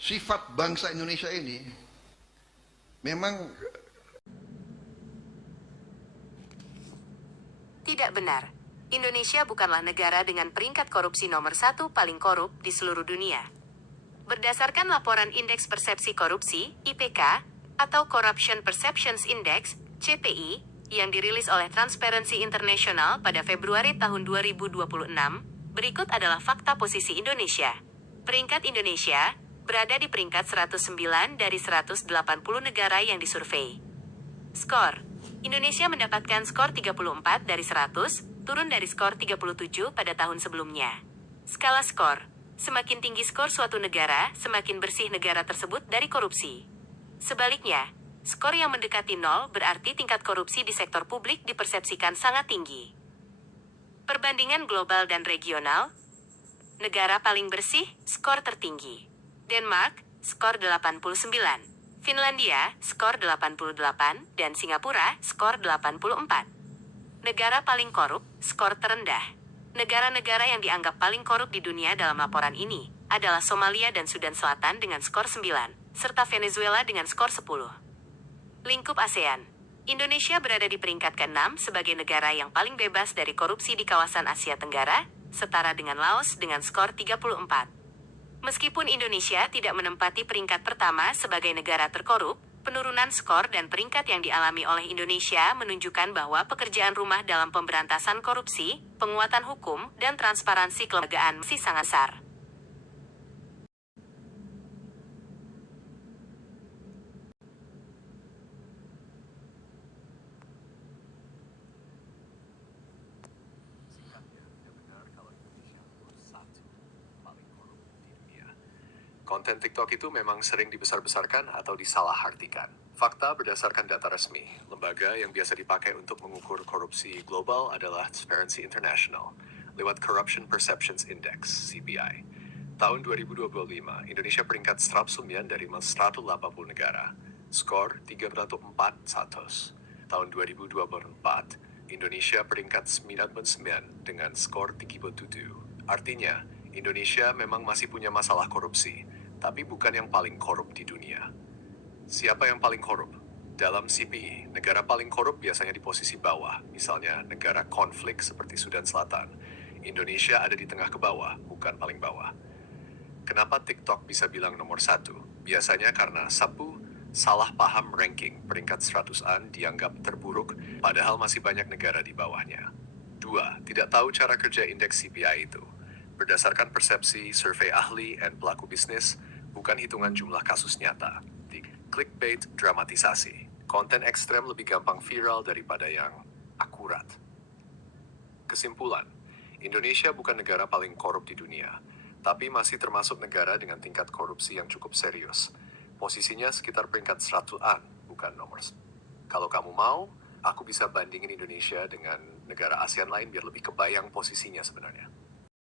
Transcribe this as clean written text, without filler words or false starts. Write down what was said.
sifat bangsa Indonesia ini memang Tidak benar. Indonesia bukanlah negara dengan peringkat korupsi nomor 1 paling korup di seluruh dunia. Berdasarkan laporan Indeks Persepsi Korupsi, IPK, atau Corruption Perceptions Index, CPI, yang dirilis oleh Transparency International pada Februari tahun 2026, berikut adalah fakta posisi Indonesia. Peringkat Indonesia berada di peringkat 109 dari 180 negara yang disurvei. Skor. Indonesia mendapatkan skor 34 dari 100, turun dari skor 37 pada tahun sebelumnya. Skala skor. Semakin tinggi skor suatu negara, semakin bersih negara tersebut dari korupsi. Sebaliknya, skor yang mendekati 0 berarti tingkat korupsi di sektor publik dipersepsikan sangat tinggi. Perbandingan global dan regional. Negara paling bersih, skor tertinggi. Denmark, skor 89. Finlandia, skor 88, dan Singapura, skor 84. Negara paling korup, skor terendah. Negara-negara yang dianggap paling korup di dunia dalam laporan ini adalah Somalia dan Sudan Selatan dengan skor 9, serta Venezuela dengan skor 10. Lingkup ASEAN. Indonesia berada di peringkat ke-6 sebagai negara yang paling bebas dari korupsi di kawasan Asia Tenggara, setara dengan Laos dengan skor 34. Meskipun Indonesia tidak menempati peringkat pertama sebagai negara terkorup, penurunan skor dan peringkat yang dialami oleh Indonesia menunjukkan bahwa pekerjaan rumah dalam pemberantasan korupsi, penguatan hukum, dan transparansi kelembagaan masih sangat besar. Konten TikTok itu memang sering dibesar-besarkan atau disalahartikan. Fakta berdasarkan data resmi, lembaga yang biasa dipakai untuk mengukur korupsi global adalah Transparency International, lewat Corruption Perceptions Index, CPI. Tahun 2025, Indonesia peringkat 109 dari 180 negara, skor 304. Tahun 2024, Indonesia peringkat 99 dengan skor 37. Artinya, Indonesia memang masih punya masalah korupsi, tapi bukan yang paling korup di dunia. Siapa yang paling korup? Dalam CPI, negara paling korup biasanya di posisi bawah, misalnya negara konflik seperti Sudan Selatan. Indonesia ada di tengah ke bawah, bukan paling bawah. Kenapa TikTok bisa bilang nomor 1? Biasanya karena salah paham ranking peringkat 100-an dianggap terburuk, padahal masih banyak negara di bawahnya. 2. Tidak tahu cara kerja indeks CPI itu. Berdasarkan persepsi, survei ahli, dan pelaku bisnis, bukan hitungan jumlah kasus nyata. Clickbait dramatisasi. Konten ekstrem lebih gampang viral daripada yang akurat. Kesimpulan, Indonesia bukan negara paling korup di dunia, tapi masih termasuk negara dengan tingkat korupsi yang cukup serius. Posisinya sekitar peringkat 100-an, bukan nomor. Kalau kamu mau, aku bisa bandingin Indonesia dengan negara ASEAN lain biar lebih kebayang posisinya sebenarnya.